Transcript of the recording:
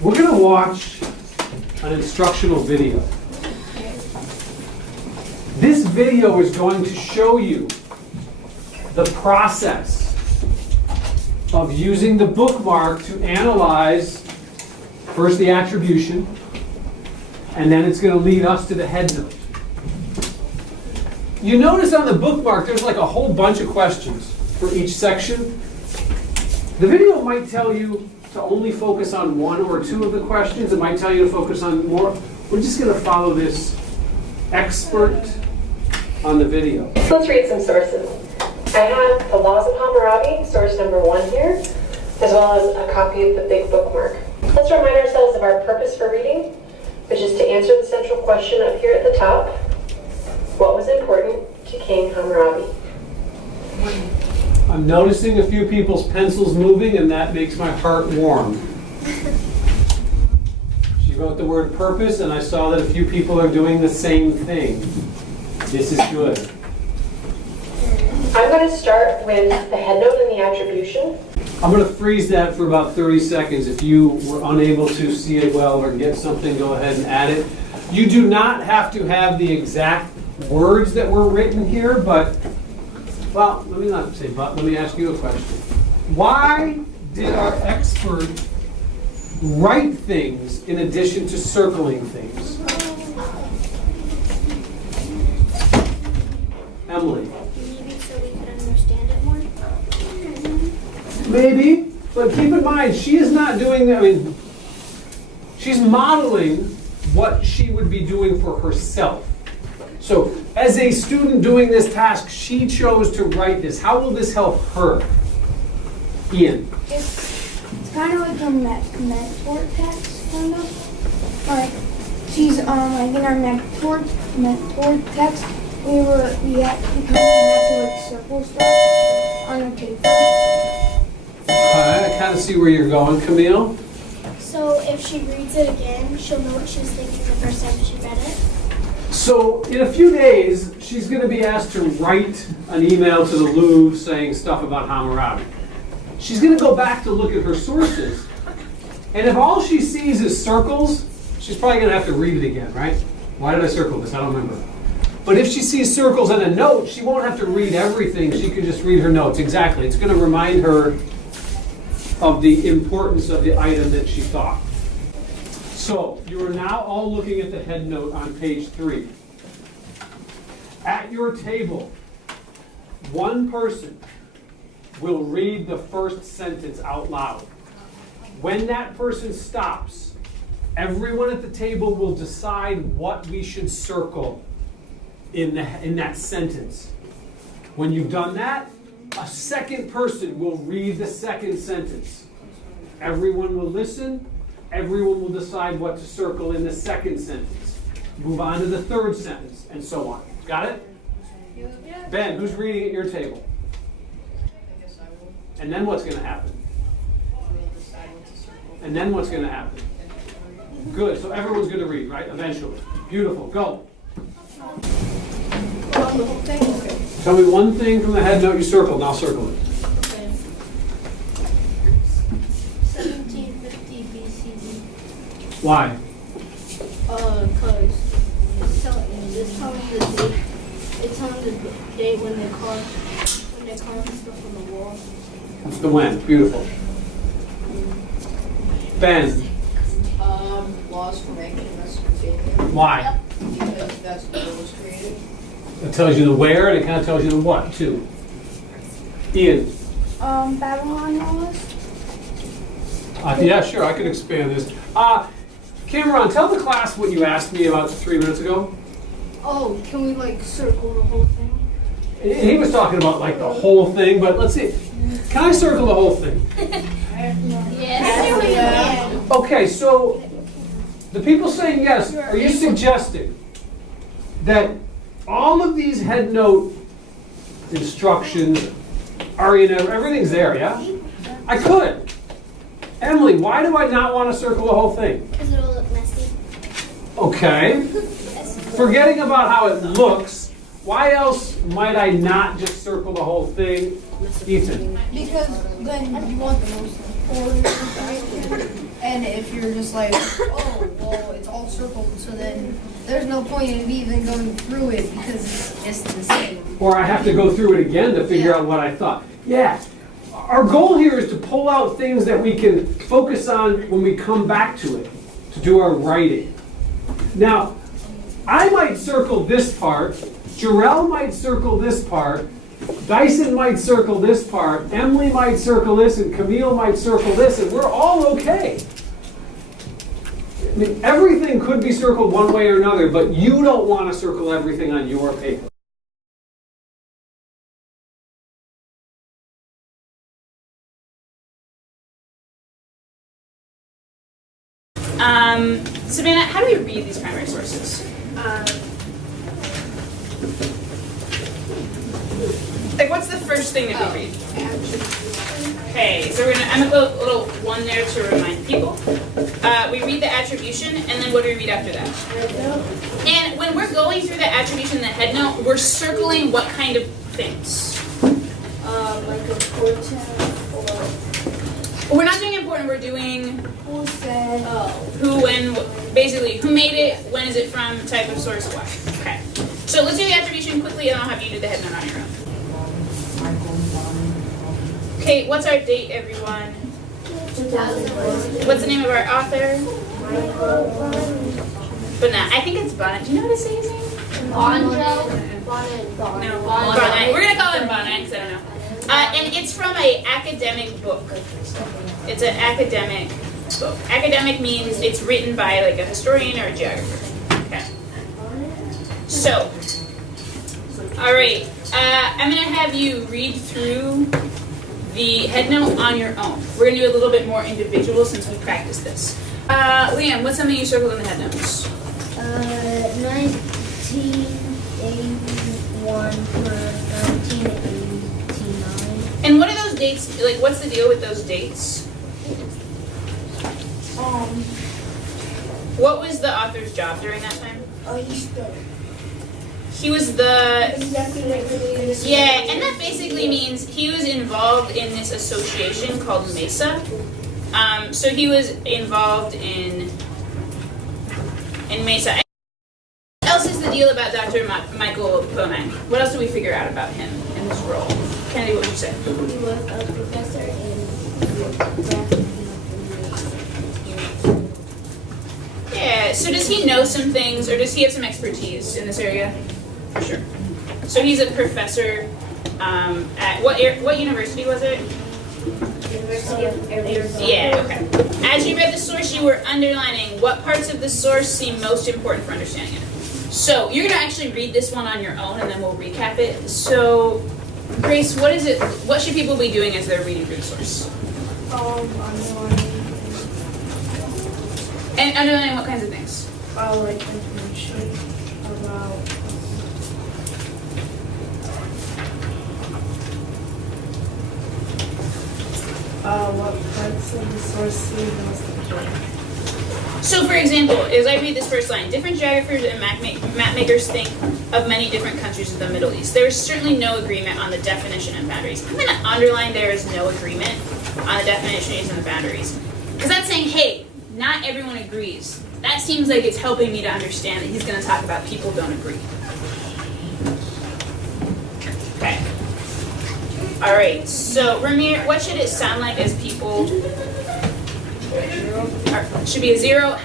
We're going to watch an instructional video. This video is going to show you the process of using the bookmark to analyze first the attribution, and then it's going to lead us to the head note. You notice on the bookmark there's like a whole bunch of questions for each section. The video might tell you to only focus on one or two of the questions. It might tell you to focus on more. We're just going to follow this expert on the video. So let's read some sources. I have the Laws of Hammurabi, source number 1 here, as well as a copy of the big bookmark. Let's remind ourselves of our purpose for reading, which is to answer the central question up here at the top. What was important to King Hammurabi? I'm noticing a few people's pencils moving, and that makes my heart warm. She wrote the word purpose, and I saw that a few people are doing the same thing. This is good. I'm going to start with the head note and the attribution. I'm going to freeze that for about 30 seconds. If you were unable to see it well or get something, go ahead and add it. You do not have to have the exact words that were written here, but, well, let me not say but, let me ask you a question. Why did our expert write things in addition to circling things? Emily? Maybe so we could understand it more. Maybe, but keep in mind, she is not doing that. I mean, she's modeling what she would be doing for herself. So, as a student doing this task, she chose to write this. How will this help her? Ian? It's kind of like a mentor text, kind of. Like, she's, like in our mentor text, we kind of had to like circle stuff on a paper. I kind of see where you're going, Camille. So if she reads it again, she'll know what she was thinking the first time she read it. So in a few days, she's going to be asked to write an email to the Louvre saying stuff about Hammurabi. She's going to go back to look at her sources. And if all she sees is circles, she's probably going to have to read it again, right? Why did I circle this? I don't remember. But if she sees circles and a note, she won't have to read everything. She can just read her notes. Exactly. It's going to remind her of the importance of the item that she thought. So, you are now all looking at the head note on page 3. At your table, one person will read the first sentence out loud. When that person stops, everyone at the table will decide what we should circle in that sentence. When you've done that, a second person will read the second sentence. Everyone will listen. Everyone will decide what to circle in the second sentence. Move on to the third sentence, and so on. Got it? Yeah. Ben, who's reading at your table? I guess I will. And then what's going to happen? We'll decide what to circle. And then what's going to happen? Good. So everyone's going to read, right? Eventually. Beautiful. Go. Tell me one thing from the head note you circled, and I'll circle it. Okay. 1750 BCE. Why? Because it's telling the date. It's telling the date when they carved stuff on the wall. That's the when. Beautiful. Ben. Laws from ancient Mesopotamia. Why? Because that's when it was created. It tells you the where, and it kind of tells you the what, too. Ian. Babylon laws. Yeah, sure, I could expand this. Cameron, tell the class what you asked me about 3 minutes ago. Oh, can we like circle the whole thing? He was talking about like the whole thing, but let's see. Can I circle the whole thing? Yes. Okay, so the people saying yes, are you suggesting that all of these head note instructions are everything's there, yeah? I could. Emily, why do I not want to circle the whole thing? Because it'll look messy. Okay. Forgetting about how it looks, why else might I not just circle the whole thing? Ethan. Because then you want the most important information. And if you're just like, oh, well, it's all circled, so then there's no point in even going through it because it's just the same. Or I have to go through it again to figure out what I thought. Yeah. Our goal here is to pull out things that we can focus on when we come back to it, to do our writing. Now, I might circle this part, Jarrell might circle this part, Dyson might circle this part, Emily might circle this, and Camille might circle this, and we're all okay. I mean, everything could be circled one way or another, but you don't want to circle everything on your paper. Savannah, how do we read these primary sources? Like, what's the first thing that we read? Okay, so I'm gonna put a little one there to remind people. We read the attribution, and then what do we read after that? And when we're going through the attribution in the head note, we're circling what kind of things? Like important or We're not doing important, we're doing who said. who, when, basically, who made it, when is it from, type of source, what. Okay. So let's do the attribution quickly, and I'll have you do the head note on your own. Okay, what's our date, everyone? 2000. What's the name of our author? But no, I think it's Bonnet. Do you know how to say his name? Bonnet. No, Bonnet. We're gonna call him Bonnet because I don't know. And it's from an academic book. It's an academic book. Academic means it's written by like a historian or a geographer. Okay. So, all right. I'm gonna have you read through the head note on your own. We're gonna do a little bit more individual since we practiced this. Leanne, what's something you circled in the head notes? 1981 for 1989. And what are those dates? Like, what's the deal with those dates? What was the author's job during that time? Easter. He was the Exactly like the yeah, and that basically means he was involved in this association called MESA. So he was involved in MESA. What else is the deal about Dr. Michael Ponak? What else do we figure out about him and his role? Kennedy, what would you say? He was a professor in Yeah, so does he know some things, or does he have some expertise in this area? For sure. So he's a professor at what university was it? University of Arizona. Yeah, okay. As you read the source, you were underlining what parts of the source seem most important for understanding it. So you're going to actually read this one on your own, and then we'll recap it. So, Grace, what is it? What should people be doing as they're reading through the source? Underlining. And underlining what kinds of things? Like information about. What parts of the source seem most important. So, for example, as I read this first line, different geographers and map makers think of many different countries of the Middle East. There is certainly no agreement on the definition and boundaries. I'm going to underline there is no agreement on the definitions and the boundaries. Because that's saying, hey, not everyone agrees. That seems like it's helping me to understand that he's going to talk about people don't agree. Okay. All right. So, Ramir, what should it sound like as people? Should be a 0.